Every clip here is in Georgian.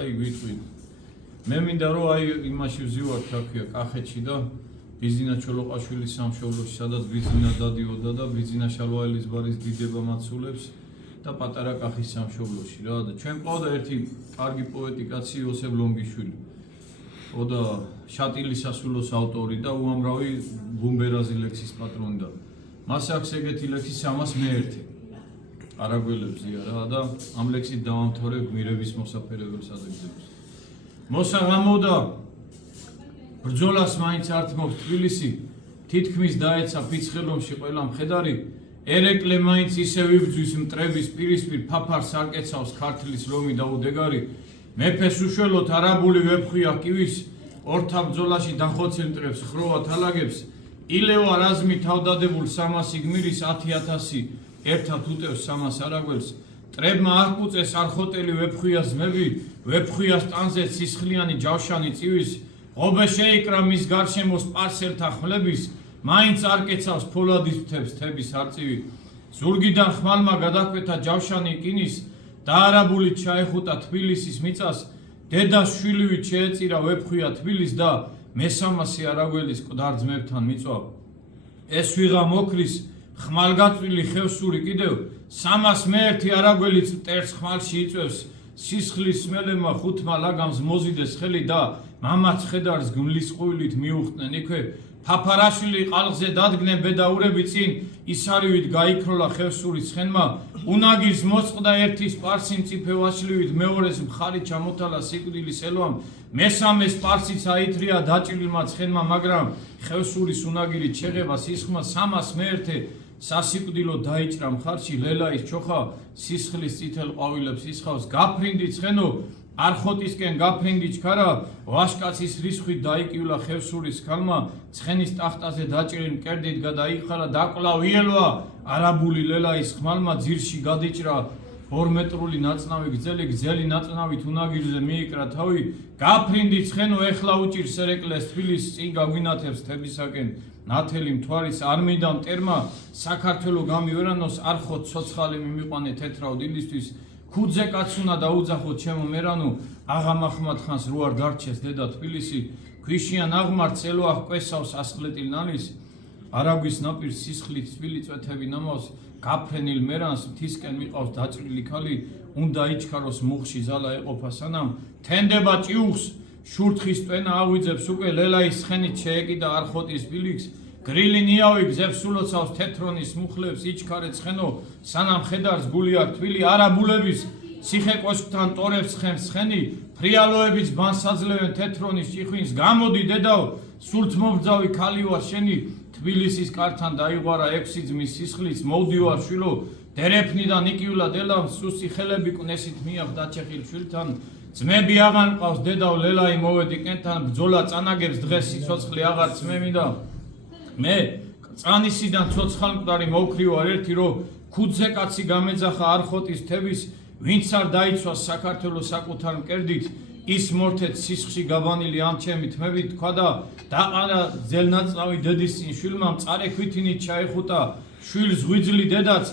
აი ვიტყვი მე მინდა რომ აი იმაში ვზივარ თქია კახეთში და ბიზინა ჩოლოყაშვილის სამშობლოში სადაც ბიზინა დადიოდა და ბიზინა შალვაელის ბარის დიდება მაცულებს და პატარა კახის სამშობლოში რა და ჩვენ ყავდა ერთი კარგი პოეტი კაცი იოსებ ლონგიშვილი ოდა შატილის სასულოს ავტორი და უამრავი ბუმბერაზი ლექსის პატრონი და მას აქვს ეგეთი ლექსი 301 არაგველებზია რა და ამ ლექსით დავამთავრე გმირების მოსაფერებელს ადრეებს მოსაღამოდა ბრძოლას მაინც ართმობს თბილისი თითქმის დაეცა ფიცხელომში ყველა მხედარი ერეკლე მაინც ისევ იბძვის მტრების პირისპირ ფაფარს არკეცავს ქართლის რომი და უდეგარი მეფეს უშველოთ არაბული ვეფხვია კივის ორთა ბრძოლაში დახოცილ მტრებს ხროვა თალაგებს ილევა რაზმი თავდადებულ 300 გმირის 10,000 ერთად უტევს 300 არაგველს ტრებმა აღკუწეს არხოტელი ვეფხვიას ძმები ვეფხვიას ტანზე სისხლიანი ჯავშანი წივის ღობე შეიკრა მის გარშემო სპარსელთა ხმლების მაინც არკეცავს ფოლადის მთებს თების არწივი ზურგიდან ხმალმა გადაკვეთა ჯავშანი კინის და არაბულით ჩაეხუტა თბილისის მიწას დედას შვილივით შეეწირა ვეფხვია თბილის და მე-300 არაგველის მკვდარ ძმებთან მიწვა ეს ვიღა მოკრის ხმალგაწვილი ხევსური კიდევ 301 არაგველიც მტერს ხმალში იწვევს სისხლის სმელებმა ხუთმა ლაგამს მოზიდეს ხელი და მამაც ხედარს გმლის ყვილით მიუხდნენ იქვე ფაფარაშვილი ყალღზე დადგნენ ბედაურები წინ ისარივით გაიქროლა ხევსური ცხენმა უნაგირს მოწყდა ერთი სპარსი მწიფე ვაშლივით მეორეს მხარი ჩამოთალა სიკვდილის ელვამ მე-3 სპარსიც აითრია დაჭრილმა ცხენმა მაგრამ ხევსურის უნაგირით შეღება სისხლმა 301 სასიკვდილო დაიჭრა მხარში ლელაის ჩოხა სისხლის წითელ ყვავილებს ისხავს გაფრინდი ცხენო არხოტისკენ გაფრინდი ჩქარა ვაშკაცის რისხვით დაიკივლა ხევსურის ქალმა ცხენის ტახტაზე დაჭრილ მკერდით გადაიხარა დაკლავ იელვა არაბული ლელაის ხმალმა ძირში გადიჭრა 2 მეტრული ნაწნავი გძელი ნაწნავით უნაგირზე მიიკრა თავი გაფრინდი ცხენო ეხლა უჭირს ერეკლეს თბილის წინ გაგვინათებს თებისაკენ ნათელი მთვარის არმიდან მტერმა საქართველო გამივერანოს არხოთ ცოცხალი მიმიყვანე თეთრავ დილისთვის ქუძე კაცუნა დაუძახოთ ჩემო მერანო აღა მაჰმად ხანს რო არ გარჩეს დედა თბილისი ქვიშიან აღმართ ელვა ყვესავს ასხლეტილ ნალის არაგვის ნაპირს სისხლით თბილი წვეთები ნამავს გაფრენილ მერანს მთისკენ მიყავს დაჭრილი ქალი უნდა იჩქაროს მუხში ზალა ეყოფა სანამ თენდება ჭიუხს შურთხის ტვენა აღვიძებს უკვე ლელაის ცხენით შეეკიდა არხოტის ბილიქს გრილი ნიავი გზებს სულოცავს თეთრონის მუხლებს იჩქარე ცხენო სანამ ხედარს გული აქ თბილი არაბულების ციხე კოშკთან ტორებს ცხენს ცხენი ფრიალოებიც ბანს აძლევენ თეთრონის ჭიხვინს გამოდი დედაო სულთ მომბძავი ქალი ვარ შენი თბილისის კართან დაიღვარა 6 ძმის სისხლიც მოვდივარ შვილო დერეფნიდან იკივლა დელამ სუსი ხელები კნესით მიახ დაჩეხილ შვილთან ძმები აღარ მყავს დედაო ლელაი მოვედი კენთან ბძოლა წანაგებს დღეს სიცოცხლე აღარც მე მინდა მე წანისიდან ცოცხალ მკვდარი მოვქრივარ ერთი რომ ქუძე კაცი გამეძახა არხოტის თების ვინც არ დაიცვას საქართველოს საკუთარ მკერდით ის მორთეთ სისხლში გაბანილი ამ ჩემი თმებით თქვა და დაყარა ძელნაწავი დედის წინ შვილმა მწარე ქვითინით ჩაეხუტა შვილს ღვიძლი დედაც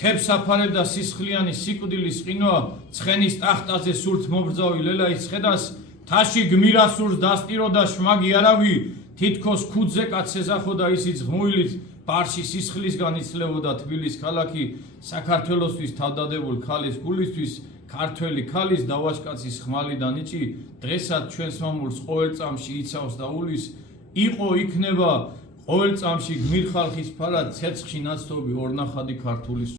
თებს აფარებდა სისხლიანი სიკვდილის ყინვა ცხენის ტახტაზე სულთ მობრძავი ლელაის ხედას თაში გმირასურს დასტიროდა შმაგი არავი თითქოს ქუძე კაცს ეძახოდა ისიც ღმუილით ბარში სისხლისგან იცლებოდა თბილის ქალაქი საქართველოსთვის თავდადებულ ქალის გულისთვის ქართველი ქალის და ვაშკაცის ხმალიდან იჭი დღესაც ჩვენს მამულს ყოველ წამში იცავს და ულის იყო იქნება ყოველ წამში გმირ ხალხის ფარად ცეცხლში ნაცნობი ორნახადი ქართულის